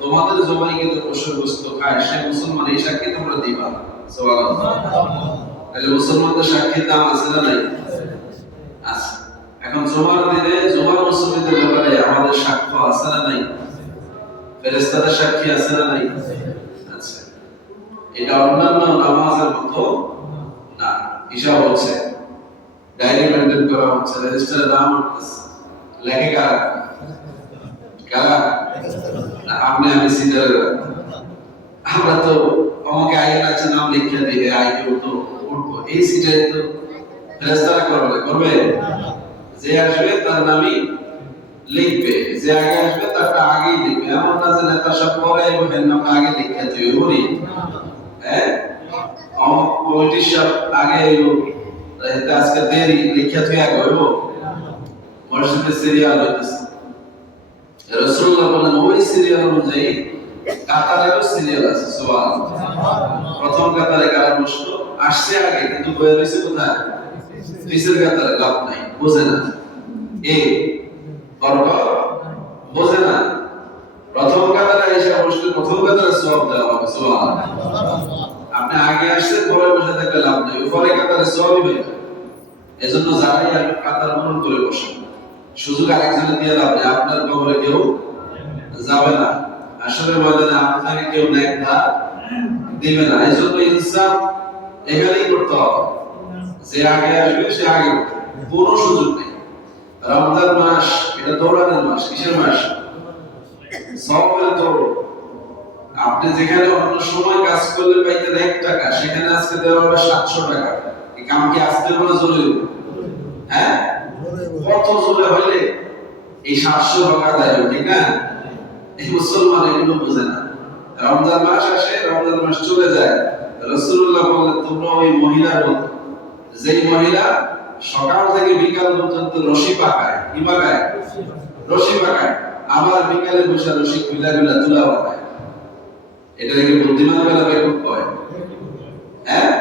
তোমাদের জবাইকে তো পশুর গোশত খায়, সে মুসলমান, এই সাক্ষী তোমরা দিবা। সুবহানাল্লাহ। তাহলে মুসলমানদের সাক্ষীর দাম আছে না নাই? আছে। এখন জুমার দিনে জুমার মসজিদের ব্যাপারে আমাদের সাক্ষ্য আছে না নাই? ফেরেশতাদের সাক্ষী আছে না নাই? আছে। এটা অন্যান্য নামাজের মতো না। হিসাব হচ্ছে, ডায়েরি মেইনটেইন করা হচ্ছে, রেজিস্টারে নাম উঠতেছে, লেখে কারা? কারা? না আপনি আমি সিটার। আমরা তো আমাকে আগে লাগছে নাম লিখে দিয়ে আগে তো উঠবো, এই সিটাই তো ফেরেশতারা করবে। যে আসবে তার নামই লিখবে, যে আগে আসবে তারটা আগেই লিখবে। এমন না যে নেতা সব পরে এবং নামটা আগে লিখে তুই বলি, হ্যাঁ কমিটির সব আগে আজকে দেরি লিখে তুই আগে হইব। মসজিদের সিরিয়াল হইতেছে, রাসূলুল্লাহ বলেন ওই সিরিয়াল অনুযায়ী কাতারেরও সিরিয়াল আছে। সুবহানাল্লাহ। প্রথম কাতারে কারা বসলো আসছে আগে, কিন্তু বইয়ে রয়েছে কোথায়? পিছের কাতারে। লাভ নাই, বোঝে না, এই অর্থ বোঝে না। প্রথম কাতারে এসে বসলে প্রথম কাতারে সওয়াব দেওয়া হবে। সুবহানাল্লাহ। আপনি আগে আসছেন পরে বসে থাকলে লাভ নেই, পরে কাতারে সওয়াবই পাইবেন। এজন্য যারাই কাতার মন করে বসেন, সুযোগ আরেকজনে দিয়ে লাভ নেই। আপনার কবরে কেউ যাবে না, আসলে ময়দানে আপনাকে কেউ নেকটা দিবে না। এজন্য ইনসাফ এখানেই করতে হবে, যে আগে আসবে সে আগে, কোনো সুযোগ নেই। রমজান মাস এটা দৌড়ানোর মাস। কিসের মাস? সওয়াবের দৌড়। আপনি যেখানে অন্য সময় কাজ করলে পাইতেন 1 টাকা, সেখানে আজকে দেওয়া হবে 700 টাকা। এই কাম কি আজকে বলে জরুরি? হ্যাঁ, কত জোরে হইলে এই 700 টাকা দেয়, ঠিক না? এই মুসলমান এগুলো বোঝে না। রমজান মাস আসে, রমজান মাস চলে যায়। রাসূলুল্লাহ বললেন তোমরা ওই মহিলার মতো, যেই মহিলা সকাল থেকে বিকাল পর্যন্ত রশি পাকায়। কি পাকায়? রশি পাকায়। আবার বিকালে বসে রশি খুলে খুলে তুলা পাকায়। এটা দেখে বুদ্ধিমান বেলা বেকুব কয়। হ্যাঁ,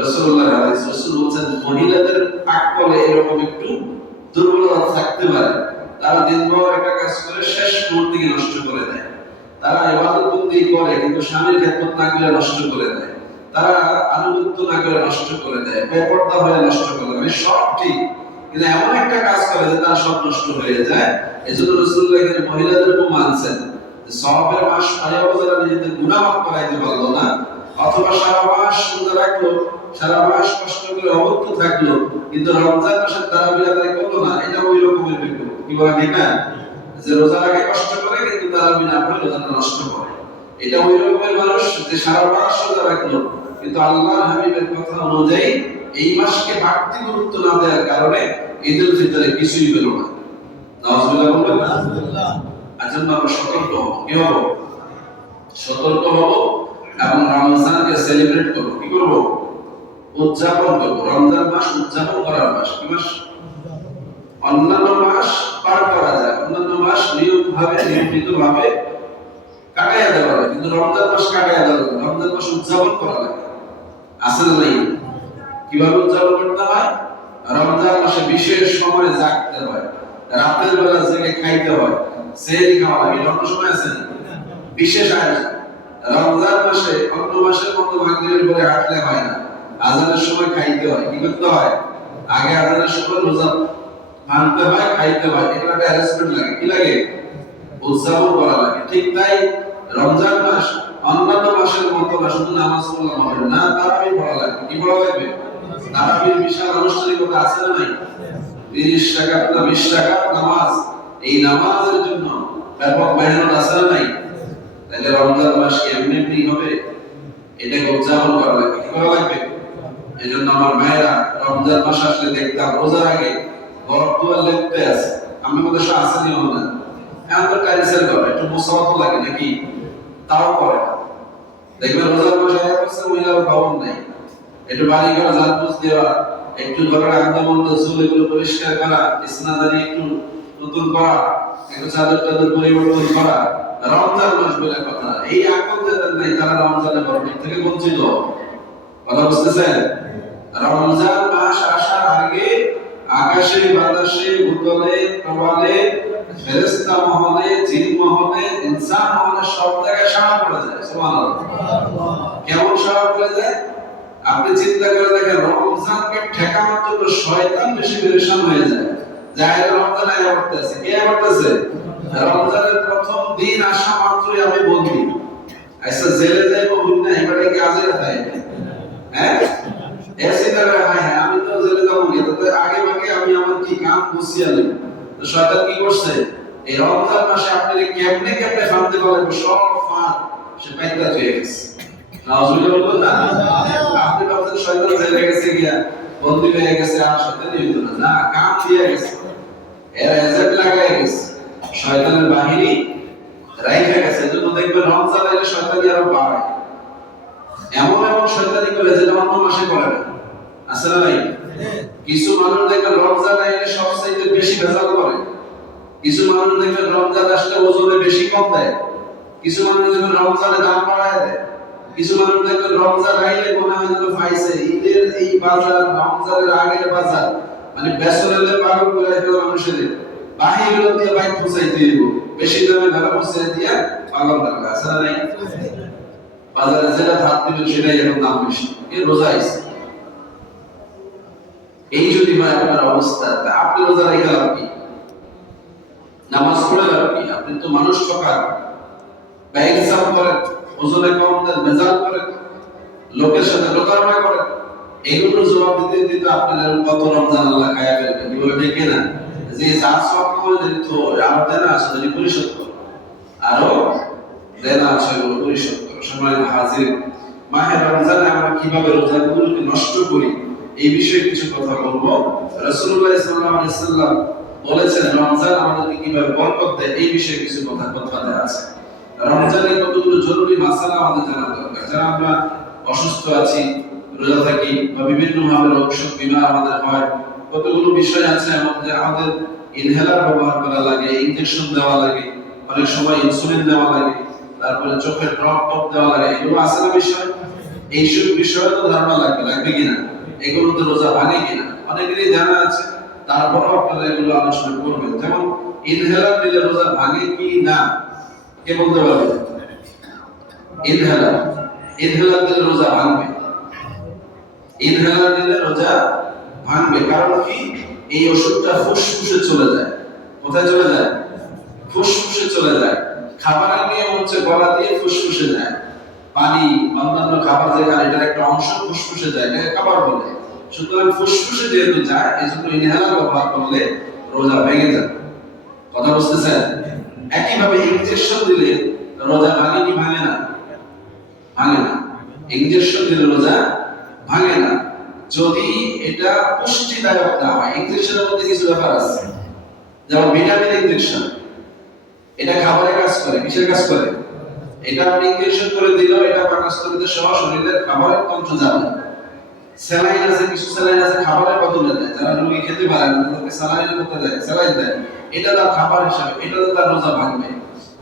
রাসূলুল্লাহ হাদিস, রাসূল বলেন মহিলাদের আকলে এরকম একটু দুর্বলতা থাকতে পারে। তারা দিনভর একটা কাজ করে শেষ মুহূর্তে নষ্ট করে দেয়। তারা ইবাদত বন্দি করে কিন্তু স্বামীর খেদমত না করে নষ্ট করে দেয়। তারা আনুগত্য না করে নষ্ট করে দেয়, বেপরদা হয়ে নষ্ট করে দেয়। সব ঠিক, কিন্তু এমন একটা কাজ করে যে তার সব নষ্ট হয়ে যায়। এজন্য রাসূলুল্লাহ এখানে মহিলাদেরকে মানছেন যে সওয়াবের মাস পাইয়া যারা নিজেদের গুনাহ মাফ করাইতে পারলো না, অথবা সারা মাস রোজা রাখলো, সারা মাস কষ্ট করে অবদ্ধ থাকলো, কিন্তু রমজান মাসের তারাবি আদায় করলো না, এটা ওই রকমের ব্যক্তি। কি বলে ঠিক না? যে রোজা রাখে কষ্ট করে কিন্তু তারাবি না পড়ে রোজাটা নষ্ট করে, এটা ওই রকমের মানুষ যে সারা মাস রোজা রাখলো কিন্তু আল্লাহর হাবিবের কথা অনুযায়ী এই মাসকে বাড়তি গুরুত্ব না দেওয়ার কারণে ঈদুল ফিতরে কিছুই পেল না। নাউজুবিল্লাহ বলবেন না? আজন্য আমরা সতর্ক হব। কি হব? সতর্ক হব এবং রমজানকে সেলিব্রেট করব। কি করব? উদযাপন করব। রমজান মাস উদযাপন করার মাস। কি মাস? অন্যান্য মাস পার করা যায়, অন্যান্য মাস নিয়মিতভাবে কাটাইয়া দেওয়া হয়, কিন্তু রমজান মাস কাটাইয়া দেওয়া যায়। রমজান মাস উদযাপন করা লাগে। আছে না নাই? কিভাবে উদযাপন করতে হয়? রমজান মাসে বিশেষ সময় জাগতে হয়, রাতের বেলা জেগে খাইতে হয়, সেহরি খাওয়া লাগে। অন্য সময় আছে না? বিশেষ আয়োজন। রমজান মাসে অন্য মাসের মতো মাগরিবের পরে হাঁটলে হয় না, আজানের সময় খাইতে হয়। কি করতে হয়? আগে আজানের সময় রোজা ভাঙতে হয়, খাইতে হয়। এটা একটা অ্যারেঞ্জমেন্ট লাগে। কি লাগে? উদযাপন করা লাগে। ঠিক তাই রমজান মাস অন্যান্য মাসের মতো না শুধু নামাজ পড়লে হবে না, তারাবি পড়া লাগবে। কি পড়া লাগবে? তারাবির বিশাল আনুষ্ঠানিকতা আছে না নাই? 30 রাকাত না 20 রাকাত নামাজ, এই নামাজের জন্য ব্যাপক মেহনত আছে না নাই? তাহলে রমজান মাস কি এমনি এমনি হবে? এটাকে উদযাপন করা লাগবে। কি করা লাগবে? এই জন্য আমার মায়েরা রমজান মাস আসলে দেখতাম রোজার আগে ঘর দুয়ার লেপতে আছে। আমি মধ্যে সব আসেনি না, এখন তো টাইলসের ঘর, একটু মোসাওয়াত লাগে নাকি, তাও করে না। দেখবেন রোজার মাসে এক বছর মহিলার খবর নাই, একটু বাড়ি ঘর ঝাড়পোছ দেওয়া, একটু ঘরের আন্দা মন্দা চুল এগুলো পরিষ্কার করা, স্নানাদি একটু নতুন করা, একটু চাদর টাদর পরিবর্তন করা। রমজান মাস বলে কথা, এই আকল যাদের নাই তারা রমজানের বরকত থেকে বঞ্চিত। কথা বুঝতেছেন? রমজান মাস আসার আগে আকাশে বাতাসে ভূতলে প্রবালে ফেরেশতা মহলে জিন মহলে ইনসান মহলে পেরেশান হয়ে যায়। যাই রমজান আয়া করতেছে, কে করতেছে? রমজানের প্রথম দিন আসা মাত্রই আমি বলি আচ্ছা জেলে যাইবো না, এবারে কি আজে রাতাই হ্যাঁ এসে করে হ্যাঁ হ্যাঁ আমি তো জেলে যাবো না, তো আগে ভাগে আমি আমার কি কাম গুছিয়ে নিই। তো শয়তান কি করছে? এই রমজান মাসে আপনাকে কেমনে কেমনে ফাঁদতে পারবে সব ফাঁদ সে পাইতা হয়ে গেছে। নাউজুবিল্লাহ বলুন না। আপনি ভাবছেন শয়তান জেলে গেছে গিয়া বন্দী হয়ে গেছে, আর শয়তানই হইতো না, না কাম দিয়ে গেছে, এর এজেন্ট লাগাই গেছে, শয়তানের বাহিনী রাইখা গেছে। এজন্য দেখবেন রমজান এলে শয়তানি আরো বাড়ে, এমন এমন শয়তানি করে যেটা অন্য মাসে করে না। আছে না নাই? কিছু মানুষ দেখবেন রমজান এলে সবচেয়ে বেশি ভেজাল করে, কিছু মানুষ দেখবেন রমজান আসলে ওজনে বেশি কম দেয়, কিছু মানুষ দেখবেন রমজানে দাম বাড়ায় দেয়, কিছু মানুষ দেখবেন রমজান আইলে মনে হয় যেন পাইছে ঈদের এই বাজার, রমজানের আগের বাজার, মানে বেসরেলে পাগল করে রাখবে মানুষের বাহির দিয়ে বাইক পৌঁছাইতে দিব, বেশি দামে ভাড়া পৌঁছাই দিয়া পাগল রাখবে। আছে না নাই? বাজারে যেটা ভাত দিবেন সেটাই এখন দাম বেশি, এই রোজা আইছে। এই যদি হয় আপনার অবস্থা, তা আপনি রোজা রাখা লাভ কি? নামাজ পড়ে লাভ কি? আপনি তো মানুষ ঠকান, ব্যাংক হিসাব করেন, ওজনে কম দেন, ভেজাল করেন, লোকের সাথে প্রতারণা করেন, এগুলোর জবাব দিতে দিতে আপনার কত রমজান আল্লাহ খায়া ফেলবেন। কি বলে ঠিক না? যে যা সব করে দিত আরো দেনা আছে যদি পরিশোধ করো, আরো দেনা আছে ওগুলো পরিশোধ করো। সম্মানিত হাজির, মাহে রমজানে আমরা কিভাবে রোজাগুলোকে নষ্ট করি এই বিষয়ে কিছু কথা বলবো। রাসূলুল্লাহ সাল্লাল্লাহু আলাইহি ওয়াসাল্লাম বলেছেন রমজান আমাদেরকে কিভাবে বরকত দেয় এই বিষয়ে কিছু কথা আছে। রমজানের কতগুলো জরুরি মাসালা আমাদের জানা দরকার। যারা আমরা অসুস্থ আছি, রোজা থাকি, বা বিভিন্ন ভাবে রোগ বিমার আমাদের হয়, কতগুলো বিষয় আছে আমাদের ইনহেলার ব্যবহার করা লাগে, ইনজেকশন দেওয়া লাগে, অনেক সময় ইনসুলিন দেওয়া লাগে, তারপরে চোখের ড্রপ টপ দেওয়া লাগে, এগুলো আছে না বিষয়? এইসব বিষয়ে তো ধারণা লাগবে কিনা, এগুলোতে রোজা ভাঙে কিনা অনেকেরই জানা আছে, তারপরেও আপনারা এগুলো আলোচনা করবেন। যেমন ইনহেলার দিলে রোজা ভাঙে কি না, কে বলতে পারবে? ইনহেলার দিলে রোজা ভাঙবে, ইনহেলার দিলে রোজা ভাঙবে। কারণ কি? এই ওষুধটা ফুসফুসে চলে যায়। কোথায় চলে যায়? ফুসফুসে চলে যায়। খাবারের নিয়ম হচ্ছে গলা দিয়ে ফুসফুসে যায়, পানি অন্যান্য খাবার যেখানে এটার একটা অংশ ফুসফুসে যায়, এটাকে খাবার বলে। সুতরাং ফুসফুসে যেহেতু যায়, এই জন্য ইনহেলার ব্যবহার করলে রোজা ভেঙে যায়। কথা বুঝতেছেন? একইভাবে ইনজেকশন দিলে রোজা ভাঙে কি ভাঙে না? ভাঙে না। ইনজেকশন দিলে রোজা ভাঙে না যদি এটা পুষ্টিদায়ক না হয়। ইনজেকশনের মধ্যে কিছু ব্যাপার আছে, যেমন ভিটামিন ইনজেকশন, এটা খাবারে কাজ করে। কিসের কাজ করে? এটা আপনি ইনজেকশন করে দিলেও এটা পাকস্থলীতে সহ শরীরের খাবারের তন্ত্র যাবে। স্যালাইন আছে, কিছু স্যালাইন আছে খাবারের বদলে দেয়, যারা রোগী খেতে পারে না তাদেরকে স্যালাইনের মধ্যে দেয়, স্যালাইন দেয়, এটা তার খাবার হিসাবে, এটা তো তার রোজা ভাঙবে।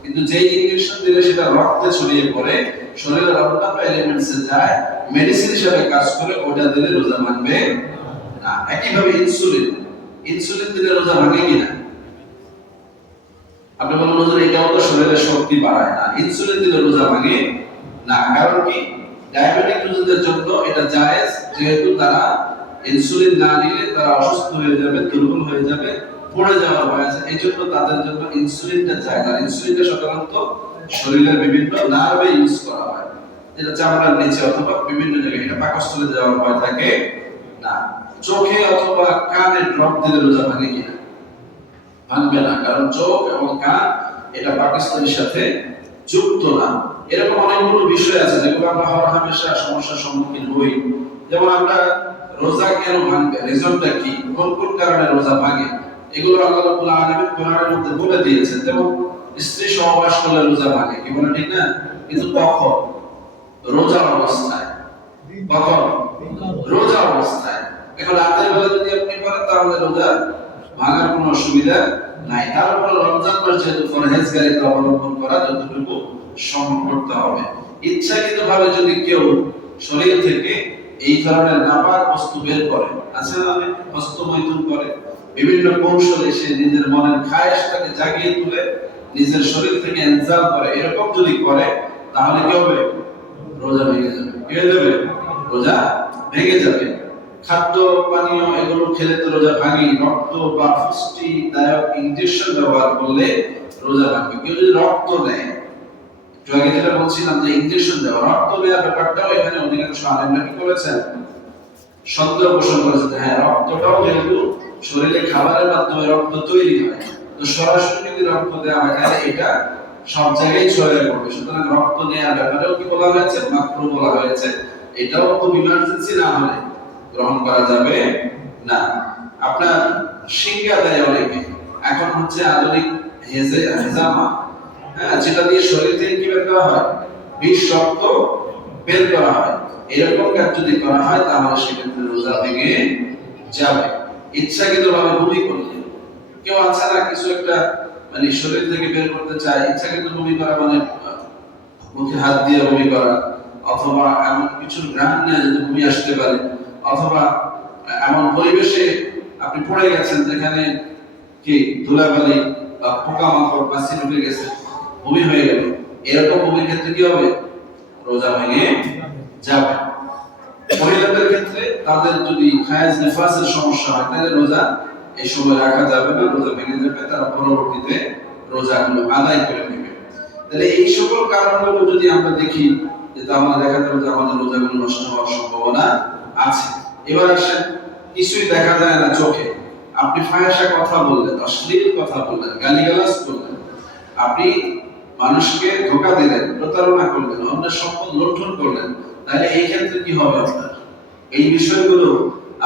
কিন্তু যেই ইনজেকশন দিলে সেটা রক্তে ছড়িয়ে পড়ে, শরীরের অন্যান্য এলিমেন্টসে যায়, মেডিসিন হিসেবে কাজ করে, ওটা দিলে রোজা ভাঙবে না। একইভাবে ইনসুলিন দিলে রোজা ভাঙে কিনা? আপনি বলুন হুজুর এটাও তো শরীরের শক্তি বাড়ায় না। ইনসুলিন দিলে রোজা ভাঙে না। কারণ কি? ডায়াবেটিক রোগীদের জন্য এটা জায়েজ, যেহেতু তারা ইনসুলিন না নিলে তারা অসুস্থ হয়ে যাবে, দুর্বল হয়ে যাবে, পড়ে যাওয়ার ভয় আছে। এই জন্য তাদের জন্য ইনসুলিনটা জায়েজ। আর ইনসুলিনটা সাধারণত শরীরের বিভিন্ন নার্ভে ইউজ করা হয়, যেটা চামড়ার নিচে অথবা বিভিন্ন জায়গায়, এটা পাকস্থলে যাওয়ার ভয় থাকে না। চোখে অথবা কানে ড্রপ দিলে রোজা ভাঙে কিনা? ভাঙবে না, কারণ চোখ এবং কান এটা পাকস্থলীর সাথে যুক্ত না। এরকম অনেকগুলো বিষয় আছে যেগুলো আমরা হরহামেশা সমস্যার সম্মুখীন হই। যেমন আমরা রোজা কেন ভাঙবে, রিজনটা কি, কোন কোন কারণে রোজা ভাঙে, এগুলো আল্লাহ রাব্বুল আলামিন কোরআনের মধ্যে বলে দিয়েছেন। যেমন স্ত্রী সহবাস করলে রোজা ভাঙে, কি বলে ঠিক না? কিন্তু কখন? রোজা অবস্থায়। কখন? রোজা অবস্থায়। এখন রাতের বেলা যদি আপনি করেন তাহলে রোজা ভাঙার কোনো অসুবিধা নাই। তারপর রমজান মাস যেহেতু পরহেজগারিতা অবলম্বন করা যতটুকু সম্ভব করতে হবে। ইচ্ছাকৃতভাবে যদি কেউ শরীর থেকে এই ধরনের নাপাক বস্তু বের করে, আছে না, হস্তমৈথুন করে, বিভিন্ন কৌশলে সে নিজের মনের খায়েশটাকে জাগিয়ে তুলে নিজের শরীর থেকে ইনজাল করে, এরকম যদি করে তাহলে কি হবে? রোজা ভেঙে যাবে। কি হয়ে যাবে? রোজা ভেঙে যাবে। খাদ্য পানীয় এগুলো খেলে তো রোজা ভাঙে, রক্ত বা পুষ্টিদায়ক ইনজেকশন ব্যবহার করলে রোজা ভাঙবে। কেউ যদি রক্ত দেয়, একটু আগে যেটা বলছিলাম যে ইনজেকশন দেওয়া, রক্ত দেওয়ার ব্যাপারটাও এখানে অধিকাংশ আলেমরা কি করেছেন, সন্দেহ পোষণ করেছেন। হ্যাঁ, রক্তটাও যেহেতু শরীরে খাবারের মাধ্যমে রক্ত তৈরি হয়, তো সরাসরি যদি রক্ত দেওয়া হয় তাহলে এটা সব জায়গায় ছড়িয়ে পড়বে। সুতরাং রক্ত নেওয়ার ব্যাপারেও কি বলা হয়েছে, মাকরুহ বলা হয়েছে। এটাও খুব ইমার্জেন্সি না হলে গ্রহণ করা যাবে না। আপনার সিঙ্গা দেয় অনেকে, এখন হচ্ছে আধুনিক হেজামা, হ্যাঁ, যেটা দিয়ে শরীর থেকে কি বের করা হয়, বিষ রক্ত বের করা হয়। এরকম কাজ যদি করা হয় তাহলে সেক্ষেত্রে রোজা ভেঙে যাবে। ইচ্ছাকৃতভাবে বমি করলে, কেউ আছে না কিছু একটা মানে শরীর থেকে বের করতে চায়, ইচ্ছাকৃত বমি করা মানে মুখে হাত দিয়ে বমি করা, অথবা এমন কিছু গ্রাম নিয়ে যদি বমি আসতে পারে, অথবা এমন পরিবেশে আপনি পড়ে গেছেন যেখানে কি ধুলাবালি বা পোকামাকড় বা ঢুকে গেছে, বমি হয়ে গেল, এরকম বমির ক্ষেত্রে কি হবে, রোজা ভেঙে যাবে। মহিলাদের ক্ষেত্রে তাদের যদি হায়েজ নিফাসের সমস্যা হয় তাহলে রোজা এই সময় রাখা যাবে না, রোজা ভেঙে যাবে, তারা পরবর্তীতে রোজাগুলো আদায় করে নেবে। তাহলে এই সকল কারণগুলো যদি আমরা দেখি, যে তাহলে দেখা যাবে যে আমাদের রোজাগুলো নষ্ট হওয়ার সম্ভাবনা আছে। এবার আসেন, কিছুই দেখা যায় না চোখে, আপনি ফাহিশা কথা বললেন, অশ্লীল কথা বললেন, গালিগালাজ করলেন, আপনি মানুষকে ধোঁকা দিলেন, প্রতারণা করলেন, অন্যের সম্পদ লুণ্ঠন করলেন, তাহলে এই ক্ষেত্রে কি হবে আপনার? এই বিষয়গুলো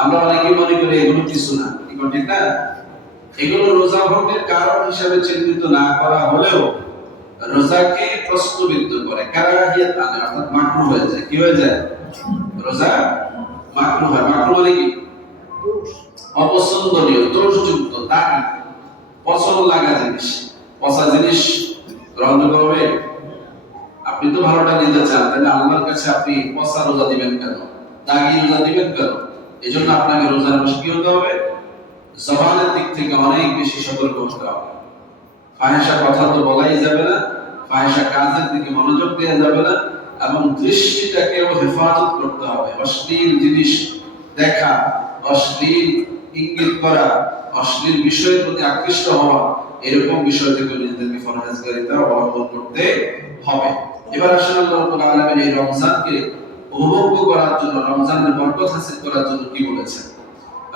আমরা অনেকে মনে করি এগুলো কিছু না, ঠিক না? এগুলো রোজা ভঙ্গের কারণ হিসেবে চিহ্নিত না করা হলেও রোজাকে প্রশ্নবিদ্ধ করে, কারাহিয়াত আনে, অর্থাৎ মাকরুহ হয়ে যায়। কি হয়ে যায়? রোজা মাকরুহ হয়। মাকরুহ মানে কি? অপছন্দনীয়, দোষযুক্ত, দাগি, পছন্দ লাগা জিনিস। পচা জিনিস গ্রহণ করবে? আপনি তো ভালোটা নিতে চান, তাহলে আল্লাহর কাছে আপনি পচা রোজা দিবেন কেন, দাগি রোজা দিবেন কেন? এই জন্য আপনাকে রোজার মাসে কি হতে হবে, জবানের দিক থেকে অনেক বেশি সতর্ক হতে হবে। ফাহিশা কথা তো বলাই যাবে না, ফাহিশা কাজের দিকে মনোযোগ দেওয়া যাবে না, এবং দৃষ্টিটাকেও হেফাজত করতে হবে। অশ্লীল জিনিস দেখা, অশ্লীল ইঙ্গিত করা, অশ্লীল বিষয়ের প্রতি আকৃষ্ট হওয়া, এরকম বিষয় থেকে নিজেদেরকে পরহেজগারিতা অবলম্বন করতে হবে। এবার আসলে আল্লাহ রাব্বুল আলামিন এই রমজানকে উপভোগ করার জন্য, রমজানের বরকত হাসিল করার জন্য কি বলেছেন?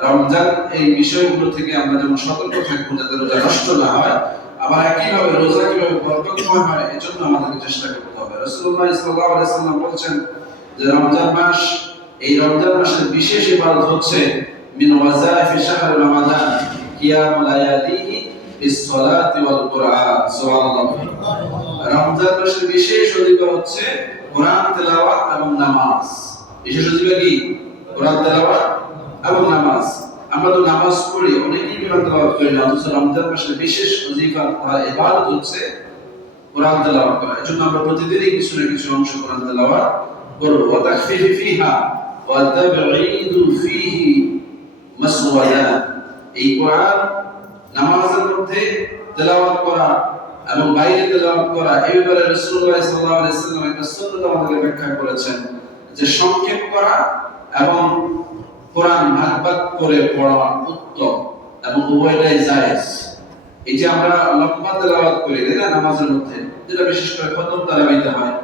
রমজান এই বিষয়গুলো থেকে আমরা যেমন সতর্ক থাকবো যাতে রোজা নষ্ট না হয়, আবার একইভাবে রোজা কিভাবে বরকতময় হয় এজন্য আমাদেরকে চেষ্টা করতে হবে। রাসূলুল্লাহ সাল্লাল্লাহু আলাইহি ওয়াসাল্লাম বলেছেন যে রমজান মাস, এই রমজান মাসের বিশেষ ইবাদত হচ্ছে মিন ওয়াজাইফি শাহর রমাদান কিয়ামুল লায়ালিহি বিস-সালাতি ওয়াল কুরআন। সুবহানাল্লাহ। রমজান মাসের বিশেষ অধিকার হচ্ছে কোরআন তেলাওয়াত এবং নামাজ। বিশেষ অধিকার কি? কোরআন তেলাওয়াত এবং নামাজ। আমরা তো নামাজ পড়ি, অনেকেই কোরআন তেলাওয়াত করি না, অথচ রমজান মাসের বিশেষ ওজিফা বা ইবাদত হচ্ছে কোরআন তেলাওয়াত করা। এজন্য আমরা প্রতিদিনই কিছু না কিছু অংশ কোরআন তেলাওয়াত করব। ওয়া তাখফিফি ফিহা ওয়া তাবঈদু ফিহি মাসওয়ায়ান। এই কোরআন নামাজের মধ্যে তেলাওয়াত করা এবং বাইরে তেলাওয়াত করা, এই ব্যাপারে রাসূলুল্লাহ সাল্লাল্লাহু আলাইহি ওয়াসাল্লাম একটা সুন্নাত আমাদেরকে ব্যাখ্যা করেছেন যে সংক্ষেপ করা এবং কোরআন ভাগ ভাগ করে পড়া উত্তম এবং উভয়টাই জায়েজ। এই যে আমরা লম্বা তেলাওয়াত করি না নামাজের মধ্যে, যেটা বিশেষ করে খতম তারাবিতে হয়,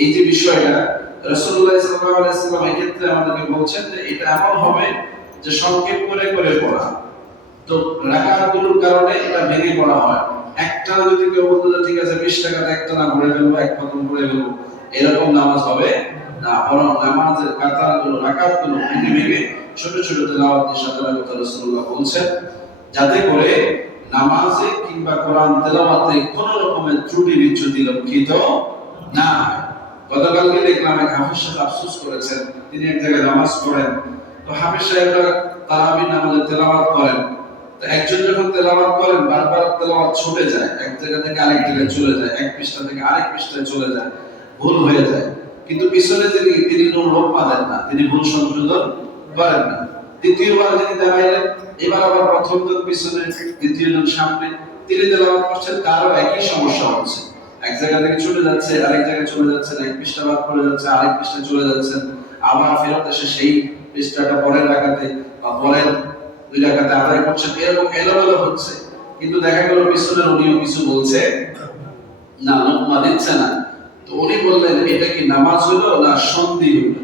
এই যে বিষয়টা রাসূলুল্লাহ সাল্লাল্লাহু আলাইহি ওয়াসাল্লাম এই ক্ষেত্রে আমাদেরকে বলছেন যে এটা এমন হবে যে সংক্ষেপ করে করে পড়া। তো রাকাতগুলোর কারণে এটা ভেঙে পড়া হয়। একটা যদি কেউ বলতে যে ঠিক আছে 20 টাকা একটা না পড়ে ফেলবো, এক খতম পড়ে ফেলবো, এরকম নামাজ হবে না। বরং নামাজের কাতারগুলো, রাকাতগুলো ভেঙে ভেঙে ছোট ছোট তেলাওয়াতের সাথে রাসূলুল্লাহ বলছেন, যাতে করে নামাজে কিংবা কোরআন তেলাওয়াতে কোনো রকমের ত্রুটি বিচ্যুতি লক্ষিত না হয়। গতকালকে দেখলাম এক হাফেজ সাহেব আফসোস করেছেন, তিনি এক জায়গায় নামাজ পড়েন, তো হাফেজ সাহেবরা তারাবির নামাজে তেলাওয়াত করেন, তো একজন যখন তেলাওয়াত করেন বারবার তেলাওয়াত ছুটে যায়, এক জায়গা থেকে আরেক জায়গায় চলে যায়, এক পৃষ্ঠা থেকে আরেক পৃষ্ঠায় চলে যায়, ভুল হয়ে যায়। কিন্তু পিছনে তিনি কোনো লোকমা দেন না, তিনি ভুল সংশোধন করেন না। দ্বিতীয়বার যিনি দাঁড়াইলেন, এবার আবার প্রথম জন পিছনে, দ্বিতীয় জন সামনে, তিনি তেলাওয়াত করছেন, তারও একই সমস্যা হচ্ছে। এক জায়গা থেকে চলে যাচ্ছে, আরেক জায়গায় চলে যাচ্ছেন, এক পৃষ্ঠা বাদ পড়ে যাচ্ছে, আরেক পৃষ্ঠায় চলে যাচ্ছেন, আবার ফেরত এসে সেই পৃষ্ঠাটা পরের রাকাতে বা পরের 2 রাকাতে আদায় করছেন, এরকম এলোমেলো হচ্ছে। কিন্তু দেখা গেল পিছনের উনিও কিছু বলছে না, লোকমা দিচ্ছে না। তো উনি বললেন এটা কি নামাজ হলো না সন্ধি হলো?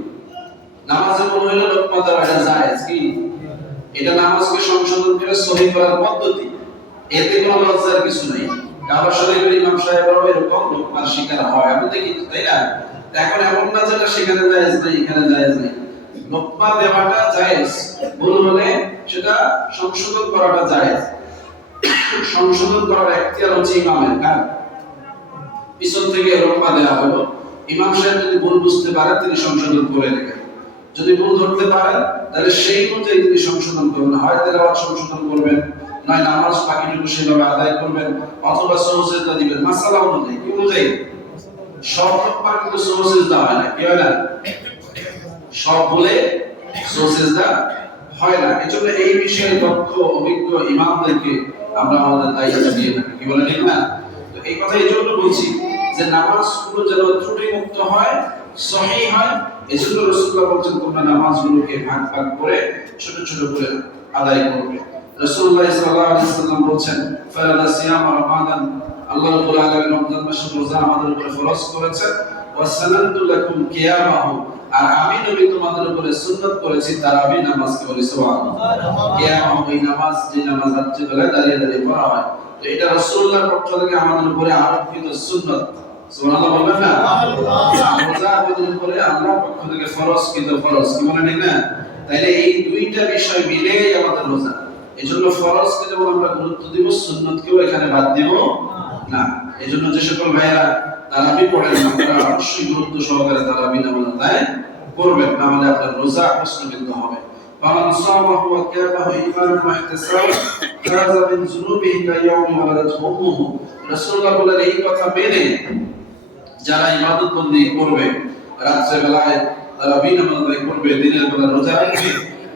নামাজে মনে হলো লোকমা দেওয়া এটা জায়েজ কি? এটা নামাজকে সংশোধন করে সহি করার পদ্ধতি, এতে কোনো লজ্জার কিছু নেই। কাবা শরীফের ইমাম সাহেবরাও এরকম লোকমার শিকার হয়, আমি দেখি, তাই না? এখন এমন না যেটা সেখানে জায়েজ নেই এখানে জায়েজ নেই, লোকমা দেওয়াটা জায়েজ, ভুল হলে সেটা সংশোধন করাটা জায়েজ। সংশোধন করার এখতিয়ার হচ্ছে ইমামের। কার? পিছন থেকে লোকমা দেওয়া হলো, ইমাম সাহেব যদি ভুল বুঝতে পারেন তিনি সংশোধন করে নেবেন, যদি ভুল ধরতে পারেন তাহলে সেই অনুযায়ী তিনি সংশোধন করবেন, হয় তেলাওয়াত সংশোধন করবেন, নয় নামাজ বাকিটুকু সেভাবে আদায় করবেন, অথবা সুজদা দিবেন মাসালা অনুযায়ী। কি অনুযায়ী? সব লোকমা কিন্তু সুজদা হয় না, কি হয় না? সব বলে সুজদা হয় না। এজন্য এই বিষয়ে দক্ষ অভিজ্ঞ ইমামদেরকে আমরা আমাদের দায়িত্ব দিয়ে থাকি, কি বলে ঠিক না? তো এই কথা এই জন্য বলছি যে নামাজগুলো যেন ত্রুটি মুক্ত হয়, সহিহ হয়। এজন্য রাসূলুল্লাহ বলেছেন তোমরা নামাজগুলোকে ভাগ ভাগ করে ছোট ছোট করে আদায় করবে। রাসূলুল্লাহ সাল্লাল্লাহু আলাইহি ওয়াসাল্লাম বলেছেন ফারাদা সিয়াম রমাদান, আল্লাহ রাব্বুল আলামিন রমজান মাসের রোজা আমাদের উপরে ফরজ করেছেন, ওয়া সানানতু লাকুম কিয়ামাহু, আর আমি নবী তোমাদের উপরে সুন্নাত করেছি তারাবির নামাজকে। বলি সুবহানাল্লাহ। কিয়ামাহু এই নামাজ, যে নামাজ রাত্রে বেলা দাঁড়িয়ে দাঁড়িয়ে পড়া হয়, তো এটা রাসূলুল্লাহর পক্ষ থেকে আমাদের উপরে আরোপিত সুন্নাত। সুবহানাল্লাহ বলবেন না? রোজা আমাদের উপরে আল্লাহর পক্ষ থেকে ফরজকৃত ফরজ, কি বলেন ঠিক না? তাইলে এই দুইটা বিষয় মিলেই আমাদের রোজা। এজন্য ফরজকে যেমন আমরা গুরুত্ব দিব, সুন্নাতকেও এখানে বাদ দিব না। এজন্য যে সকল ভাইয়েরা তারাবি পড়েন আপনারা অবশ্যই গুরুত্ব সহকারে তারাবি নামাজ আদায় করবেন, নাহলে আপনার রোজা প্রশ্নবিদ্ধ হবে। ফামান সামাহু ওয়া কামাহু ঈমানান ওয়া ইহতিসাবান ফাযা মিন যুনুবিহি কায়াউমি ওয়ালাদাতহু উম্মুহু। রাসূলুল্লাহ বলেন এই কথা মেনে যারা ইবাদত বন্দেগী করবে, রাত্রে বেলায় তারাবি নামাজ আদায় করবে, দিনের বেলা রোজা রাখবে,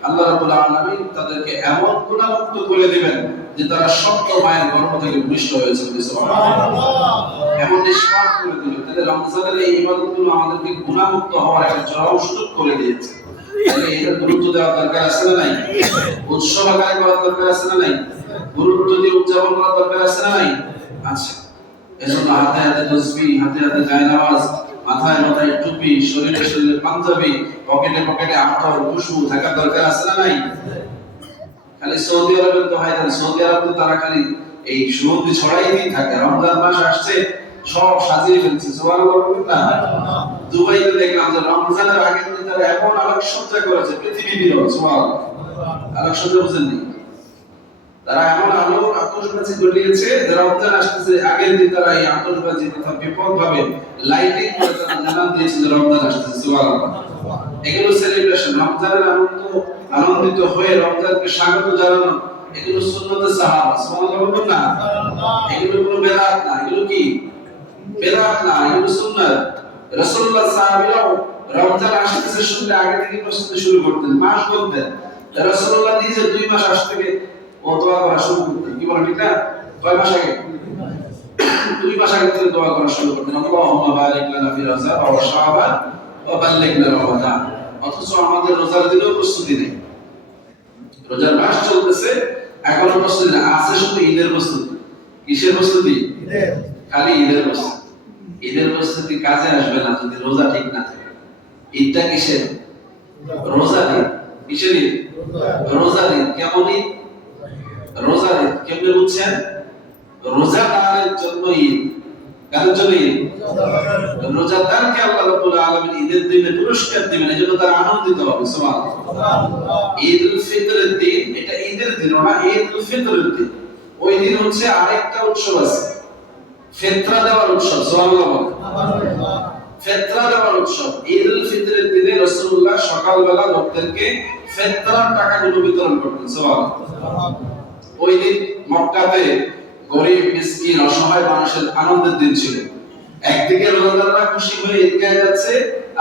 আল্লাহ রাব্বুল আলামিন তাদেরকে এমন গুণামুক্ত করে দিবেন যে তারা সপ্ত মায়ের গর্ভ থেকে ভূমিষ্ঠ হয়েছে। সুবহানাল্লাহ। এমন নিষ্পাপ করে দিল। তাহলে রমজানের এই ইবাদতগুলো আমাদেরকে গুণামুক্ত হওয়ার একটা চরম সুযোগ করে দিয়েছে। তাহলে এটা গুরুত্ব দেওয়া দরকার আছে না নাই? উৎসব আকারে করার দরকার আছে না নাই? গুরুত্ব দিয়ে উদযাপন করার দরকার আছে না নাই? আছে। এজন্য হাতে হাতে তাসবিহ, হাতে হাতে জায়নামাজ, মাথায় মাথায় টুপি, শরীরে শরীরে পাঞ্জাবি, পকেটে পকেটে আতর খুশবু থাকার দরকার আছে না নাই? খালি সৌদি আরবের তো হয় না, সৌদি আরব তো তারা খালি এই সুগন্ধি ছড়াইতেই থাকে। রমজান মাস আসছে সব সাজিয়ে ফেলছে। সুবহানাল্লাহ বলবেন না? দুবাইতে দেখলাম যে রমজানের আগের দিন তারা এমন আলোকসজ্জা করেছে পৃথিবী বিরল। সুবহানাল্লাহ। আলোকসজ্জা বুঝেননি? তারা এমন আলো আতশবাজি জ্বলিয়েছে যে রমজান আসতেছে আগের দিন তারা এই আতশবাজি তথা বিপদ ভাবে লাইটিং করে তারা জানান দিয়েছে যে রমজান আসতেছে। সুবহানাল্লাহ। এগুলো সেলিব্রেশন, রমজানের আনন্দিত হয়ে রমজানকে স্বাগত জানানো, এগুলো সুন্নতে সাহাবা। সুবহানাল্লাহ বলবেন না? এগুলো কোনো বেদাত না, এগুলো কি বেদাত না, এগুলো সুন্নাত। রাসূলুল্লাহ সাহাবীরাও রমজান আসতেছে শুনলে আগে থেকে প্রস্তুতি শুরু করতেন, মাস বলতেন। রাসূলুল্লাহ নিজে 2 মাস আগে থেকে ও দোয়া করা শুরু করতেন। কি বলেন ঠিক না? কয় মাস আগে? 2 মাস আগে থেকে দোয়া করা শুরু করতেন। আল্লাহুম্মা বারিক লানা ফি রজব ওয়া শাবান ওয়া বাল্লিগনা রমাদান। অথচ আমাদের রোজার দিনেও প্রস্তুতি নেই। রোজার মাস চলতেছে এখনো প্রস্তুতি নেই, আছে শুধু ঈদের প্রস্তুতি। কিসের প্রস্তুতি? খালি ঈদের প্রস্তুতি। ঈদের প্রস্তুতি কাজে আসবে না যদি রোজা ঠিক না থাকে। ঈদটা কিসের? রোজার ঈদ। কিসের ঈদ? রোজার ঈদ। কেমন ঈদ? রোজার ঈদ। কেমনে বুঝছেন? রোজাদারের জন্য ঈদ। কাদের জন্য ঈদ? রোজাদারকে আল্লাহ রাব্বুল আলামিন ঈদের দিনে পুরস্কার দিবেন, এজন্য তারা আনন্দিত হবে। সুবহানাল্লাহ। ঈদুল ফিতরের দিন, এটা ঈদের দিন না, ঈদুল ফিতরের দিন। ওই দিন হচ্ছে আরেকটা উৎসব আছে, ফিতরা দেওয়ার উৎসব। সুবহানাল্লাহ। ফিতরা দেওয়ার উৎসব। ঈদুল ফিতরের দিনে রাসূলুল্লাহ সকালবেলা লোকদেরকে ফিতরার টাকাগুলো বিতরণ করতেন। সুবহানাল্লাহ। ওই দিন মক্কাতে গরিব মিসকিন অসহায় মানুষের আনন্দের দিন ছিল। একদিকে রোজাদাররা খুশি হয়ে ঈদগাহে যাচ্ছে,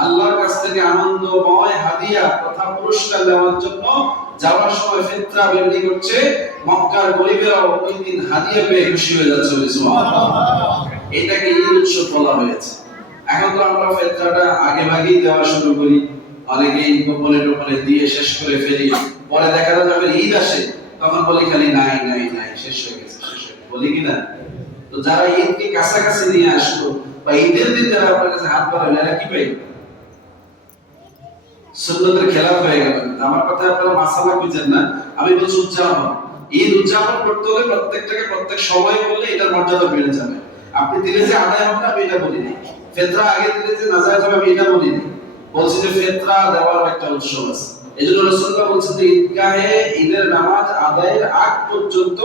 আল্লাহর কাছ থেকে আনন্দময় হাদিয়া তথা পুরস্কার নেওয়ার জন্য যাওয়ার সময় ফিতরা বের করছে। মক্কার গরিবেরাও ওই দিন হাদিয়া পেয়ে খুশি হয়ে যাচ্ছে। সুবহানাল্লাহ। এটাকে ঈদ উৎসব বলা হয়েছে। এখন তো আমরা ফিতরাটা আগে ভাগেই দেওয়া শুরু করি, অনেকেই গোপনে টোপনে দিয়ে শেষ করে ফেলি, পরে দেখা যায় যখন ঈদ আসে তখন বলি খালি নাই নাই নাই, শেষ হয়ে গেছে শেষ হয়ে গেছে, বলি কিনা? তো যারা ঈদকে কাছাকাছি নিয়ে আসলো বা ঈদের দিন যারা আপনার কাছে হাত বাড়ালো এরা কি পাইল? সুন্নতের খেলাফ হয়ে গেল। আমার কথা আপনারা মাসালা বুঝেন না, আমি বলছি উদযাপন। ঈদ উদযাপন করতে হলে প্রত্যেকটাকে প্রত্যেক সময় বললে এটার মর্যাদা বেড়ে যাবে। আপনি দিলে যে আদায় হবে আমি এটা বলিনি, ফিতরা আগে দিলে যে নাজায়েজ হবে আমি এটা বলিনি, বলছি যে ফিতরা দেওয়ার একটা উৎসব আছে। এজন্য রাসূলুল্লাহ বলছেন যে ঈদগাহে ঈদের নামাজ আদায়ের আগ পর্যন্ত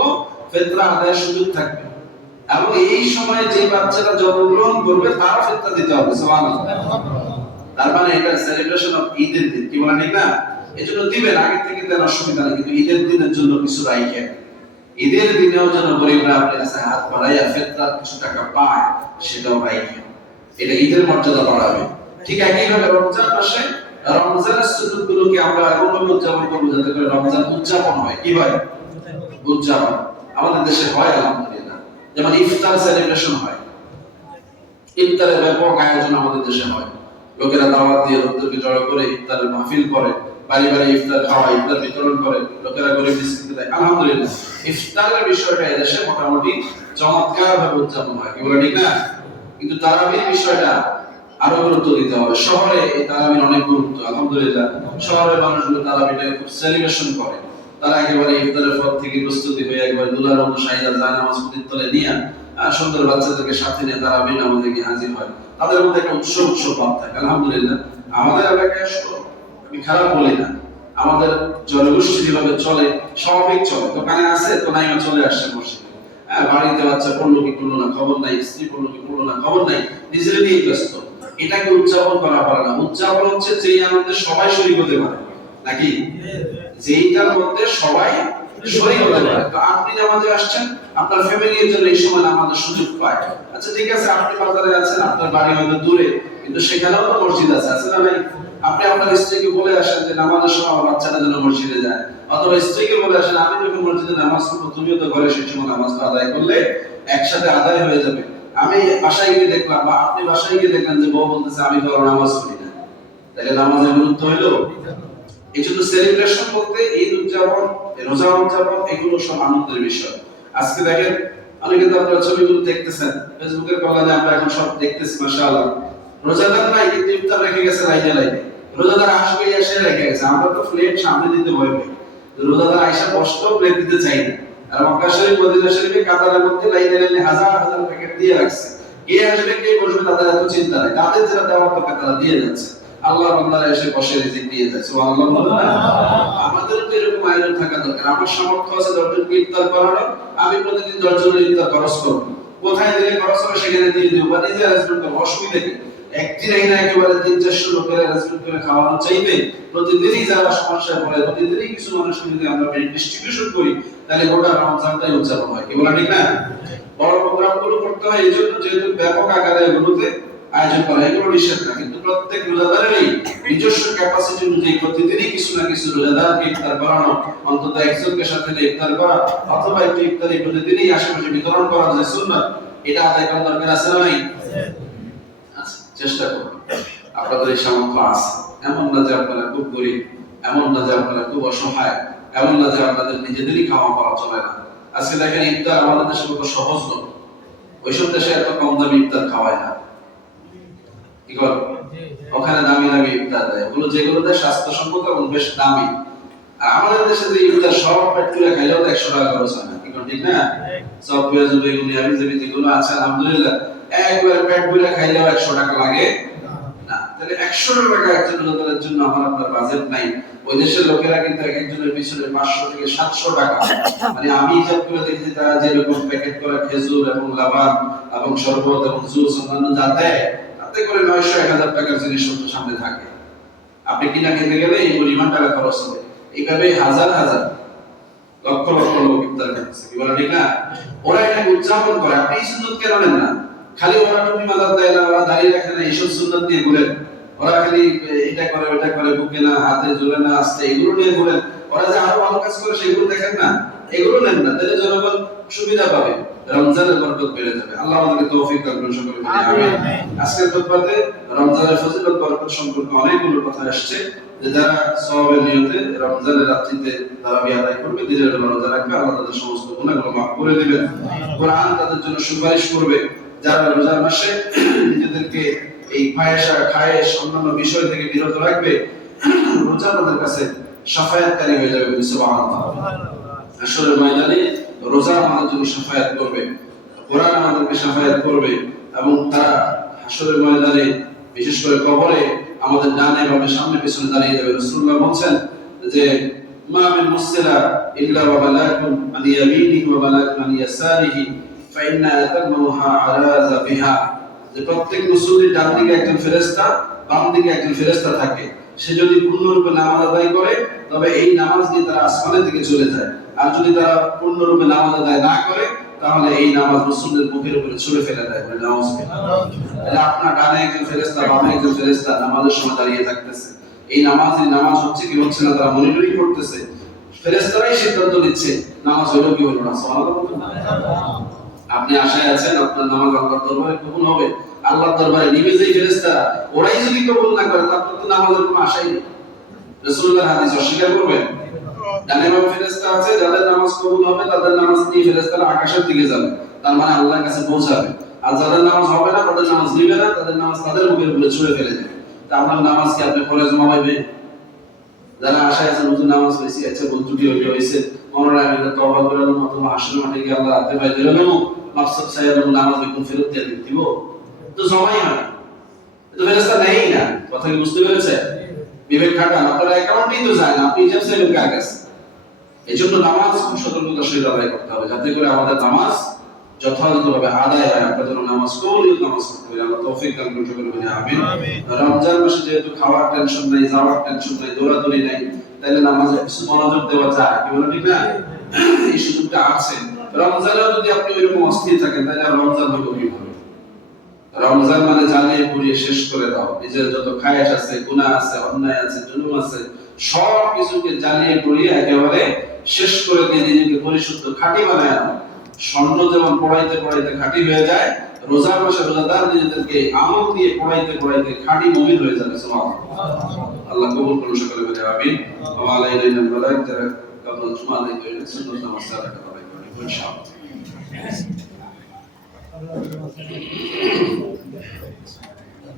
ফিতরা আদায়ের সুযোগ থাকবে, এবং এই সময়ে যে বাচ্চাটা জন্মগ্রহণ করবে তার ফিতরা দিতে হবে। সুবহানাল্লাহ। তার মানে এটা সেলিব্রেশন অফ ঈদের দিন, কি বলেন ঠিক না? এজন্য দিবেন আগে থেকে দেন, অসুবিধা নেই, কিন্তু ঈদের দিনের জন্য কিছু রাখেন। ঈদের দিনেও যেন গরিবরা আপনার কাছে হাত বাড়াইয়া ফিতরার কিছু টাকা পায়, সেটাও রাখেন। এটা ঈদের মর্যাদা বাড়াবে। ঠিক একইভাবে রমজান মাসে রমজানের সুন্নতগুলোকে আমরা এমনভাবে উদযাপন করবো যাতে করে রমজান উদযাপন হয়। কি হয়? উদযাপন আমাদের দেশে হয় আলহামদুলিল্লাহ। যেমন ইফতার সেলিব্রেশন হয়, ইফতারের ব্যাপক আয়োজন আমাদের দেশে হয়। লোকেরা দাওয়াত দিয়ে লোকদেরকে জড়ো করে ইফতারের মাহফিল করে, বাড়ি বাড়ি ইফতার খাওয়া, ইফতার বিতরণ করে, লোকেরা গরিব মিসকিনকে দেয়। আলহামদুলিল্লাহ ইফতারের বিষয়টা এদেশে মোটামুটি চমৎকার ভাবে উদযাপন হয়, কি বলে ঠিক না? কিন্তু তারাবির বিষয়টা আরো গুরুত্ব দিতে হবে। শহরে এই তারাবির অনেক গুরুত্ব, আলহামদুলিল্লাহ শহরের মানুষগুলো তারাবিটা খুব সেলিব্রেশন করে। তারা একেবারে ইফতারের পর থেকে প্রস্তুতি হয়ে একবারে দুলার মতো সাইদা যায় নামাজ তলে নিয়ে সুন্দর বাচ্চাদেরকে সাথে নিয়ে তারাবি নামাজে গিয়ে হাজির হয়। তাদের মধ্যে একটা উৎসব ভাব থাকে। আলহামদুলিল্লাহ আমাদের এলাকায় আমি খারাপ বলি না, আমাদের জনগোষ্ঠী যেভাবে চলে স্বাভাবিক চলে, দোকানে আছে তো নাইমা চলে আসছে মসজিদে, বাড়িতে বাচ্চা পড়লো কি পড়লো না খবর নাই, স্ত্রী পড়লো কি পড়লো না খবর নাই, নিজের নিয়ে ব্যস্ত। এটাকে উদযাপন করা পারে না। উদযাপন হচ্ছে যেই আনন্দে সবাই শরীক হতে পারে, নাকি যেইটার মধ্যে সবাই শরীক হতে পারে। তো আপনি নামাজে আসছেন, আপনার ফ্যামিলির জন্য এই সময় নামাজের সুযোগ পায়। আচ্ছা ঠিক আছে, আপনি বাজারে আছেন, আপনার বাড়ি হয়তো দূরে, কিন্তু সেখানেও তো মসজিদ আছে, আছে না নাই? আপনি আপনার স্ত্রীকে বলে আসেন যে নামাজের সময় আমার বাচ্চাটা যেন মসজিদে যায়, অথবা স্ত্রীকে বলে আসেন আমি যখন মসজিদে নামাজ পড়বো তুমিও তো ঘরে সেই সময় নামাজটা আদায় করলে একসাথে আদায় হয়ে যাবে। আমি বাসায় গিয়ে দেখলাম বা আপনি বাসায় গিয়ে দেখলেন যে বউ বলতেছে আমি তো নামাজ পড়ি না, তাহলে নামাজের গুরুত্ব হইলো? এই জন্য সেলিব্রেশন বলতে ঈদ উদযাপন, রোজা উদযাপন এগুলো সব আনন্দের বিষয়। আজকে দেখেন অনেকে তো আপনারা ছবিগুলো দেখতেছেন ফেসবুকের কল্যাণে, আমরা এখন সব দেখতেছি মাশাআল্লাহ। রোজাদার নাই কিন্তু ইফতার রেখে গেছে লাইনে লাইনে, রোজাদার আসবে এসে রেখে গেছে। আমরা তো প্লেট সামনে দিতে ভয় পাই, রোজাদার আয়সা কষ্ট প্লেট দিতে চাই না। আর মক্কা শরীফ মদিনা শরীফে কাতারের মধ্যে লাইনে লাইনে হাজার হাজার প্যাকেট দিয়ে রাখছে, কে আসবে কে বসবে তাদের এত চিন্তা নাই, তাদের যেটা দেওয়ার দরকার তারা দিয়ে যাচ্ছে। আল্লাহ বান্দারা এসে বসে রিজিক দিয়ে যায়, সুবহানাল্লাহ। আমাদের তো এরকম আয়োজন থাকা দরকার। আমার সামর্থ্য আছে 10 জনকে ইফতার করানোর, আমি প্রতিদিন 10 জনের ইফতার খরচ করব, কোথায় দিলে খরচ হবে সেখানে দিয়ে দেব, বা নিজে অ্যারেঞ্জমেন্ট করব, অসুবিধা কি? একদিন এই না একেবারে 300-400 লোকের অ্যারেঞ্জমেন্ট করে খাওয়ানো চাইবে, প্রতিদিনই যারা সমস্যায় পড়ে প্রতিদিনই কিছু মানুষকে যদি আমরা ডিস্ট্রিবিউশন করি তাহলে গোটা রমজানটাই উদযাপন হয়, কি বলা ঠিক না? বড় প্রোগ্রামগুলো করতে হয় এই জন্য যেহেতু ব্যাপক আকারে এগুলোতে আয়োজন করা, এগুলো নিষেধ না, কিন্তু প্রত্যেক রোজাদারেরই নিজস্ব ক্যাপাসিটি অনুযায়ী প্রতিদিনই কিছু না কিছু রোজাদারকে ইফতার করানো, অন্তত একজনকে সাথে ইফতার করা, অথবা একটি ইফতারি প্রতিদিনই আশেপাশে বিতরণ করা যে সুন্নাত, এটা আদায় করা দরকার আছে না নাই? আচ্ছা চেষ্টা করুন, আপনাদের এই সামর্থ্য আছে। এমন না যে আপনারা খুব গরিব, এমন না যে আপনারা খুব অসহায়, এমন না যে আপনাদের নিজেদেরই খাওয়া পাওয়া চলে না। আজকে দেখেন ইফতার আমাদের দেশে কত সহজ নয়, ওইসব দেশে এত কম দামি ইফতার খাওয়ায় না, ওখানে দামি দামি ইফতার দেয়, ওগুলো যেগুলো দেয় স্বাস্থ্যসম্মত এবং বেশ দামি। আর আমাদের দেশে যে ইফতার সব পেট পুরে খাইলেও 100 টাকা খরচ হয় না, ঠিক না? সব পেঁয়াজ বেগুনি আবি যাবি যেগুলো আছে আলহামদুলিল্লাহ একবার পেট পুরে খাইলেও 100 টাকা লাগে না। তাহলে 100 টাকা একজন রোজাদারের জন্য আমার আপনার বাজেট নাই। ওই দেশের লোকেরা কিন্তু একজনের পিছনে 500 থেকে 700 টাকা, মানে আমি হিসাব করে দেখি তারা যেরকম প্যাকেট করা খেজুর এবং লাবান এবং শরবত এবং জুস অন্যান্য যা দেয়, তাতে করে 900-1000 টাকার জিনিস সামনে থাকে। আপনি কিনা খেতে গেলে এই পরিমাণ টাকা খরচ হবে। এইভাবে হাজার হাজার লক্ষ লক্ষ লোক ইফতার করছে, কি বলা ঠিক না? ওরা এটা উদযাপন করে, আপনি এই সুন্নাত কেন নেন না? খালি ওরা টুপি মাথায় দেয় না, ওরা দাঁড়িয়ে রাখে না, এইসব সুন্নাত দিয়ে ঘুরেন। ওরা খালি এটা করে ওটা করে, বুকে না হাতে জোরে না আসতে, এগুলো নিয়ে ঘুরেন। ওরা যে আরো ভালো কাজ করে সেগুলো দেখেন না, এগুলো নেন না, তাহলে জনগণ সুবিধা পাবে। রমজানের বরকত বেড়ে যাবে। আল্লাহ আমাদেরকে তৌফিক দান করুন সকলে বলি আমিন। আজকের খুতবাতে রমজানের ফজিলত বরকত সম্পর্কে অনেকগুলো কথা আসছে, যে যারা সওয়াবের নিয়তে রমজানের রাত্রিতে তারাবি আদায় করবে, দিনের বেলা রোজা রাখবে, আল্লাহ তাদের সমস্ত গুনাহগুলো মাফ করে দিবেন। কোরআন তাদের জন্য সুপারিশ করবে। যারা রোজার মাসে নিজেদেরকে এই ফায়সা খায়েশ অন্যান্য বিষয় থেকে বিরত রাখবে, রোজা তাদের কাছে শাফায়াতকারী হয়ে যাবে। সুবহানাল্লাহ। আসরের ময়দানে রোজা আমাদের জন্য শাফায়াত করবে, কোরআন আমাদেরকে শাফায়াত করবে, এবং তারা হাসরের ময়দানে বিশেষ করে কবরে আমাদের ডানে বামে সামনে পিছনে দাঁড়িয়ে যাবে। রাসূলুল্লাহ বলেন যে মা মিন মুসলিলা ইল্লা ওয়া মালাকুন আন ইয়ামিনিহি ওয়া মালাকুন আন ইয়াসারিহি ফাইন্না আতামাহা আলাযা বিহা, যে প্রত্যেক মুসল্লির ডান দিকে একজন ফেরেশতা, বাম দিকে একজন ফেরেশতা থাকে। সে যদি পূর্ণরূপে নামাজ আদায় করে তবে এই নামাজ নিয়ে তারা আসমানের দিকে চলে যায়, আর যদি তারা পূর্ণরূপে নামাজ আদায় না করে তাহলে এই নামাজ মুসল্লির মুখের উপরে ছুঁড়ে ফেলে দেয়। বলে নামাজ তাহলে আপনার ডানে একজন ফেরেশতা, বামে একজন ফেরেশতা নামাজের সময় দাঁড়িয়ে থাকতেছে। এই নামাজ হচ্ছে কি হচ্ছে না তারা মনিটরিং করতেছে। ফেরেশতারাই সিদ্ধান্ত নিচ্ছে নামাজ হলো কি হলো না। সুবহানাল্লাহ। আপনি আশায় আছেন আপনার নামাজ আল্লাহর দরবারে কবুল হবে, আল্লাহর দরবারে নিবে যেই ফেরেশতারা, ওরাই যদি কবুল না করে তারপর তো নামাজের কোনো আশাই নেই। রাসূলুল্লাহর হাদিস অস্বীকার করবেন? ডানে বামে ফেরেশতা আছে, যাদের নামাজ কবুল হবে তাদের নামাজ নিয়ে ফেরেশতারা আকাশের দিকে যাবে, তার মানে আল্লাহর কাছে পৌঁছাবে। আর যাদের নামাজ হবে না, তাদের নামাজ নিবে না, তাদের নামাজ তাদের মুখের উপরে ছুঁড়ে ফেলে দেবে। তা আপনার নামাজ কি আপনি পরে জমা পাইবেন? যারা আশায় আছেন হুজুর নামাজ পড়েছি, আচ্ছা বন্ধুটি হইছে মনে আমি তওবা করে আলো মত আসলে মাঠে গিয়ে আল্লাহ হাতে পাই দিলাম, মাকসাদ সাইয়ার নামাজ বিকুম ফেরত দিয়ে দিব, তো জমাই হয়, তো ফেরেশতা নেই না। কথা কি বুঝতে পেরেছেন? বিবেক খাটান, আপনার অ্যাকাউন্টেই তো যায় না, আপনি হিসাব সাহেবের কাজ আছে। এইজন্য নামাজ খুব সতর্কতার সহিত আদায় করতে হবে, যাতে করে আমাদের নামাজ যথাযথভাবে আদায় হয়। আপনাদের নামাজ কবুল নামাজ করতে হবে, আল্লাহ তৌফিক দান করুন সকলে বলি আমিন। রমজান মাসে যেহেতু খাওয়ার টেনশন নাই, যাওয়ার টেনশন নাই, দৌড়াদৌড়ি নাই, তাহলে নামাজে কিছু মনোযোগ দেওয়া যায়, কি বলে ঠিক না? এই সুযোগটা আছে। রমজানেও যদি আপনি ওইরকম অস্থির থাকেন তাহলে আর রমজান হইব কিভাবে? রমজান মানে জ্বালিয়ে পুড়িয়ে শেষ করে দাও। নিজের যত খায়েশ আছে, গুনাহ আছে, অন্যায় আছে, জুলুম আছে, সব কিছুকে জ্বালিয়ে পুড়িয়ে একেবারে শেষ করে দিয়ে নিজেকে পরিশুদ্ধ খাঁটি বানায় আনো। স্বর্ণ যেমন পড়াইতে পড়াইতে খাঁটি হয়ে যায়, রোজার মাসে রোজাদার নিজেদেরকে আমল দিয়ে পড়াইতে পড়াইতে খাঁটি মুমিন হয়ে যাবে। সুবহানাল্লাহ। আল্লাহ কবুল করুন সকলে বলে আমিন। ওয়া আলাইনা মিনাল মালাইকা যারা কাবলা জুমা আদায় করেন সুন্নাত নামাজ আদায় করবেন ইনশাআল্লাহ।